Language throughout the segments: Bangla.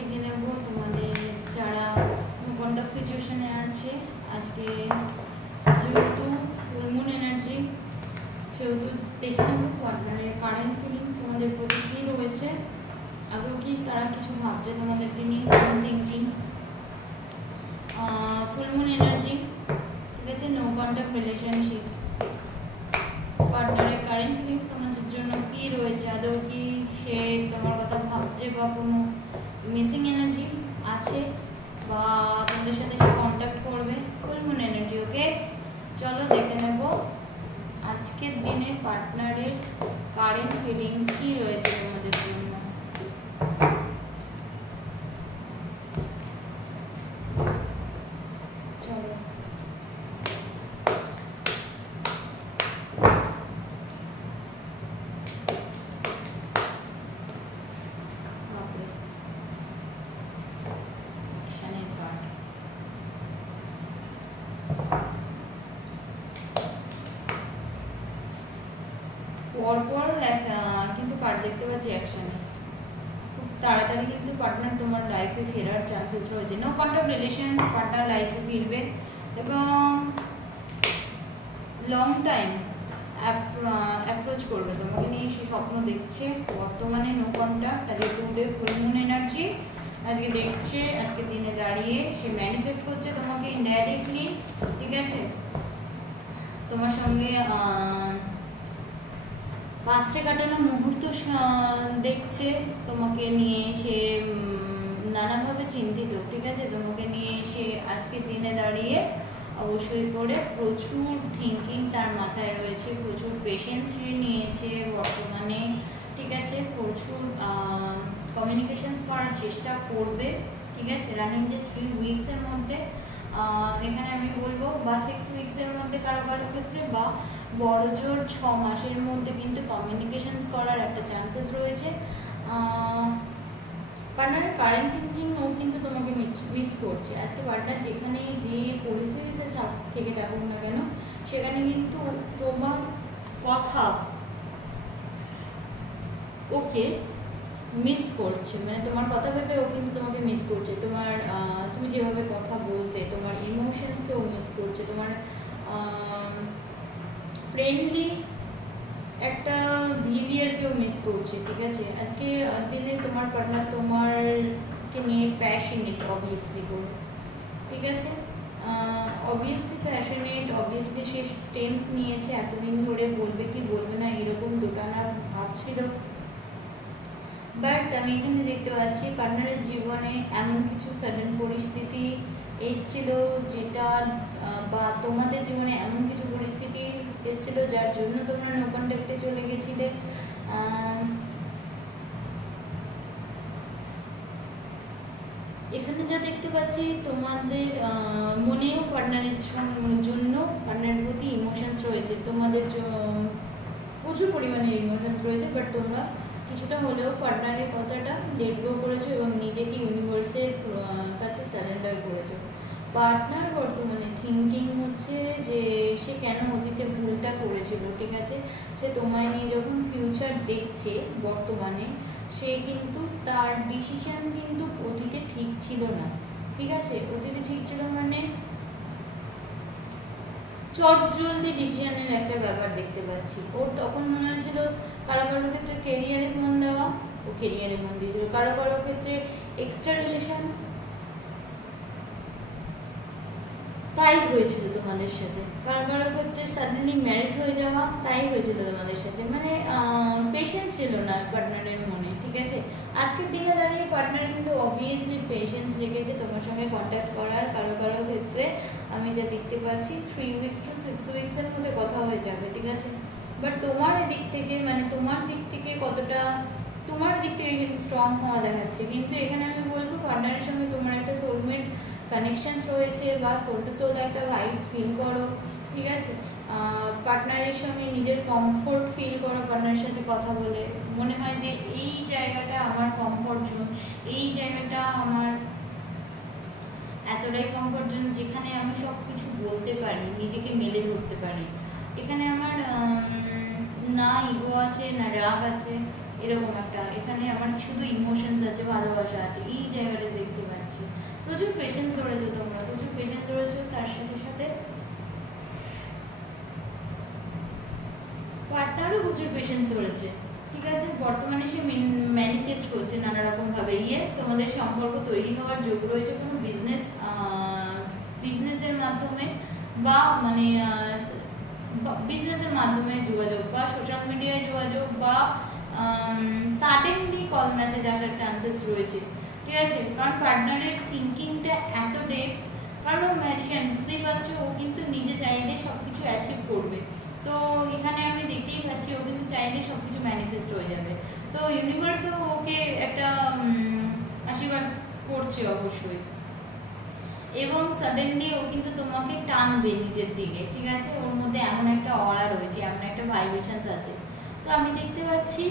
দেখে নেব তোমাদের যারা কন্টাক্ট সিচুয়েশনে আছে আজকে, যেহেতু ফুল মুন এনার্জি, সেহেতু দেখে নেব পার্টনারের কারেন্ট ফিলিংস তোমাদের প্রতি কী রয়েছে। আদৌ কি তারা কিছু ভাবছে তোমাদেরকে নিয়ে, কোন থিঙ্কিং। ফুল মুন এনার্জি, ঠিক আছে, নো কন্ট্যাক্ট রিলেশনশিপ, পার্টনারের কারেন্ট ফিলিংস তোমাদের জন্য কী রয়েছে, আদৌ কি সে তোমার কথা ভাবছে বা কোনো মিসিং এনার্জি আছে বা তোমাদের সাথে সে কন্ট্যাক্ট করবে। ফুল মুন এনার্জি, ওকে। চলো দেখে নেব আজকের দিনে পার্টনারের কারেন্ট ফিলিংস কী রয়েছে তোমাদের জন্য। চলো পরপর কিন্তু কার্ড দেখতে পাচ্ছি অ্যাকশনে, খুব তাড়াতাড়ি কিন্তু পার্টনার তোমার লাইফে ফেরার চান্সেস রয়েছে। নো কন্ট্যাক্ট রিলেশনস, পার্টনার লাইফে ফিরবে এবং লং টাইম অ্যাপ্রোচ করবে তোমাকে নিয়ে, সে স্বপ্ন দেখছে। বর্তমানে নো কন্ট্যাক্ট, আজকে টুডে ফুল মুন এনার্জি, আজকে দেখছে, আজকে দিনে দাঁড়িয়ে সে ম্যানিফেস্ট করছে তোমাকে ইনডাইরেক্টলি, ঠিক আছে। তোমার সঙ্গে পাস্টে কাটানো মুহূর্ত দেখছে তোমাকে নিয়ে, সে নানাভাবে চিন্তিত, ঠিক আছে। তোমাকে নিয়ে সে আজকের দিনে দাঁড়িয়ে অবশ্যই করে প্রচুর থিঙ্কিং তার মাথায় রয়েছে, প্রচুর পেশেন্স নিয়েছে বর্তমানে, ঠিক আছে। প্রচুর কমিউনিকেশনস করার চেষ্টা করবে, ঠিক আছে। রানিং যে 3 উইকসের মধ্যে, এখানে আমি বলবো বা 6 উইকসের মধ্যে কারো কারো ক্ষেত্রে, বা বড় জোর 6 মাসের মধ্যে কিন্তু কমিউনিকেশনস করার একটা চান্সেস রয়েছে। পার্টনারের কারেন্ট থিঙ্কিং ও কিন্তু তোমাকে মিস করছে আজকে। পার্টনার যেখানে যে পরিস্থিতিতে থেকে থাকুক না কেন, সেখানে কিন্তু তোমার কথা ওকে মিস করছে, মানে তোমার কথা ভেবে ও কিন্তু তোমাকে মিস করছে। তোমার তুমি যেভাবে কথা বলতে, তোমার ইমোশনসকেও মিস করছে, তোমার ফ্রেন্ডলি একটা বিহেভিয়ারকেও মিস করছে, ঠিক আছে। আজকে দিনে তোমার পার্টনার তোমারকে নিয়ে প্যাশনেট, অবভিয়াসলি করো, ঠিক আছে। অবভিয়াসলি প্যাশনেট, অবভিয়াসলি সে স্ট্রেংথ নিয়েছে এতদিন ধরে, বলবে কি বলবে না এরকম দোটানা ভাবছিল। বাট আমি এখানে দেখতে পাচ্ছি পার্টনারের জীবনে এমন কিছু সাডেন পরিস্থিতি এসেছিল যেটা, বা তোমাদের জীবনে এমন কিছু পরিস্থিতি এসেছিল যার জন্য তোমরা নো কন্ট্যাক্টে চলে গেছিলে। এখানে যা দেখতে পাচ্ছি তোমাদের মনেও পার্টনারের জন্য, পার্টনারের প্রতি ইমোশনস রয়েছে, তোমাদের প্রচুর পরিমাণে ইমোশনস রয়েছে, বাট তোমরা কিছুটা হলেও পার্টনারের কথাটা লেট গো করেছো এবং নিজেকে ইউনিভার্সের কাছে সারেন্ডার করেছো। পার্টনার বর্তমানে থিঙ্কিং হচ্ছে যে সে কেন অতীতে ভুলটা করেছিল, ঠিক আছে। সে তোমায় নিয়ে যখন ফিউচার দেখছে বর্তমানে, সে কিন্তু তার ডিসিশন কিন্তু অতীতে ঠিক ছিল না, ঠিক আছে। অতীতে ঠিক ছিল মানে চট জলদি ডিসিশনের একটা ব্যাপার দেখতে পাচ্ছি। ওর তখন মনে হয়েছিল কারো কারো ক্ষেত্রে কেরিয়ারে মন দেওয়া, ও কেরিয়ারে মন দিয়েছিল। কারো কারো ক্ষেত্রে এক্সট্রা রিলেশন, তাই হয়েছিল তোমাদের সাথে। কারো কারো ক্ষেত্রে সাডেনলি ম্যারেজ হয়ে যাওয়া, তাই হয়েছিল তোমাদের সাথে। মানে পেশেন্স ছিল না পার্টনারের মনে, ঠিক আছে। আজকের দিনে দাঁড়িয়ে পার্টনার কিন্তু অবভিয়াসলি পেশেন্স রেখেছে তোমার সঙ্গে কন্ট্যাক্ট করার। কারো কারো ক্ষেত্রে আমি যা দেখতে পাচ্ছি 3 উইকস টু 6 উইকসের মধ্যে কথা হয়ে যাবে, ঠিক আছে। বাট তোমার দিক থেকে, মানে তোমার দিক থেকে কতটা, তোমার দিক থেকে কিন্তু স্ট্রং হওয়া দেখাচ্ছে। কিন্তু এখানে আমি বলবো পার্টনারের সঙ্গে তোমার একটা সোলমেট কানেকশনস রয়েছে, বা সোল টু সোল একটা ভাইবস ফিল করো, ঠিক আছে। পার্টনারের সঙ্গে নিজের কমফোর্ট ফিল করো, পার্টনারের সাথে কথা বলে মনে হয় যে এই জায়গাটা আমার কমফোর্ট জোন, এই জায়গাটা আমার এতটাই কমফোর্ট জোন যেখানে আমি সব কিছু বলতে পারি, নিজেকে মেলে ধরতে পারি। এখানে আমার না ইগো আছে, না রাগ আছে, এরকম একটা, এখানে আমার শুধু ইমোশনস আছে, ভালোবাসা আছে, এই জায়গাটা দেখতে পাচ্ছি। প্রচুর পেশেন্স ধরেছো তোমরা, প্রচুর পেশেন্স ধরেছো। তার সাথে সাথে পার্টনারও প্রচুর পেশেন্স ধরেছে, ঠিক আছে। বর্তমানে সে ম্যানিফেস্ট করছে নানা রকম ভাবে। ইয়েস, তোমাদের সম্পর্ক তৈরি হওয়ার যোগ রয়েছে কোনো বিজনেসের মাধ্যমে, বা মানে বিজনেসের মাধ্যমে যোগাযোগ, বা সোশ্যাল মিডিয়ায় যোগাযোগ, বা সাডেনলি কল মেসেজ আসার চান্সেস রয়েছে, ঠিক আছে। কারণ পার্টনারের থিঙ্কিংটা এত ডেপথ, কারণ ও ম্যাজিশিয়ান, বুঝতেই পারছো, ও কিন্তু নিজে চাইলে সবকিছু অ্যাচিভ করবে। তো এখানে আমি দেখতেই পাচ্ছি ও কিন্তু চাইলে সবকিছু ম্যানিফেস্ট হয়ে যাবে। তো ইউনিভার্সও ওকে একটা আশীর্বাদ করছে অবশ্যই, এবং সাডেনলি ও কিন্তু তোমাকে টানবে নিজের দিকে, ঠিক আছে। ওর মধ্যে এমন একটা অরা রয়েছে, এমন একটা ভাইব্রেশনস আছে। তো আমি দেখতে পাচ্ছি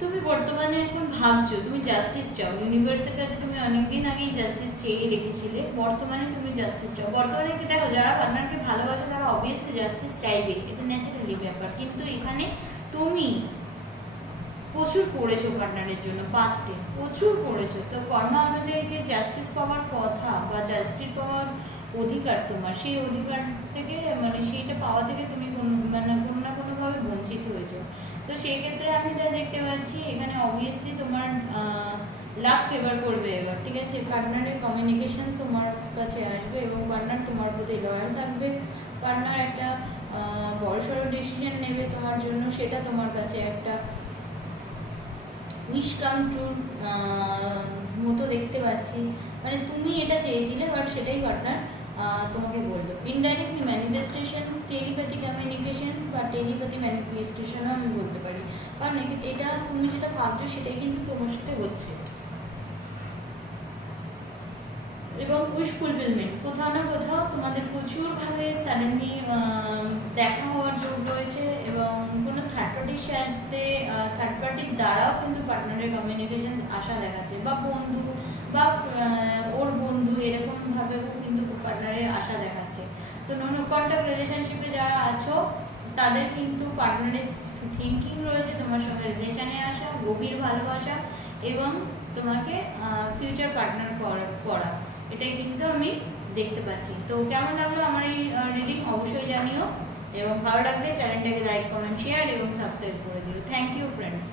তুমি বর্তমানে এখন ভাবছো তুমি জাস্টিস চাও, ইউনিভার্সের কাছে তুমি অনেকদিন আগেই জাস্টিস চেয়ে রেখেছিলে, বর্তমানে তুমি জাস্টিস চাও। বর্তমানে কি দেখো, যারা পার্টনারকে ভালোবাসে তারা অবভিয়াসলি জাস্টিস চাইবে, এটা ন্যাচারালি ব্যাপার। কিন্তু এখানে তুমি প্রচুর করেছো পার্টনারের জন্য, পাস্টে প্রচুর করেছো। তো কর্মা অনুযায়ী যে জাস্টিস পাওয়ার কথা বা জাস্টিস পাওয়ার অধিকার তোমার, সেই অধিকার থেকে মানে সেইটা পাওয়া থেকে তুমি মানে কোনো না কোনোভাবে বঞ্চিত হয়েছো। তো সেই ক্ষেত্রে আমি যা দেখতে পাচ্ছি এখানে অবভিয়াসলি তোমার লাক ফেভার করবে এবার, ঠিক আছে। পার্টনারের কমিউনিকেশন তোমার কাছে আসবে এবং পার্টনার তোমার প্রতি লয়াল থাকবে। পার্টনার একটা বড়সড় ডিসিশন নেবে তোমার জন্য, সেটা তোমার কাছে একটা উইশ কাম ট্রুর মতো দেখতে পাচ্ছি। মানে তুমি এটা চেয়েছিলে, বাট সেটাই পার্টনার তোমাকে বললো। ইনডাইরেক্টলি ম্যানিফেস্টেশন, টেলিপ্যাথি কমিউনিকেশনস বা টেলিপ্যাথি ম্যানিফেস্টেশনও আমি বলতে পারি, কারণ এটা তুমি যেটা ভাবছো সেটাই কিন্তু তোমার সাথে হচ্ছে। এবং উইশ ফুলফিলমেন্ট, কোথাও না কোথাও তোমাদের প্রচুরভাবে সাডেনলি দেখা হওয়ার যোগ রয়েছে, এবং কোনো থার্ড পার্টির সাথে, থার্ড পার্টির দ্বারাও কিন্তু পার্টনারের কমিউনিকেশন আশা দেখাচ্ছে, বা বন্ধু বা ওর বন্ধু এরকমভাবেও কিন্তু পার্টনারের আশা দেখাচ্ছে। তো নন কন্ট্যাক্ট রিলেশনশিপে যারা আছো তাদের কিন্তু পার্টনারের থিঙ্কিং রয়েছে তোমার সঙ্গে রিলেশনে আসা, গভীর ভালোবাসা, এবং তোমাকে ফিউচার পার্টনার করা, এটাই কিন্তু আমি দেখতে পাচ্ছি। তো কেমন লাগলো আমার এই রিডিং অবশ্যই জানিও, এবং ভালো লাগলে চ্যানেলটাকে লাইক, কমেন্ট, শেয়ার এবং সাবস্ক্রাইব করে দিও। Thank you friends.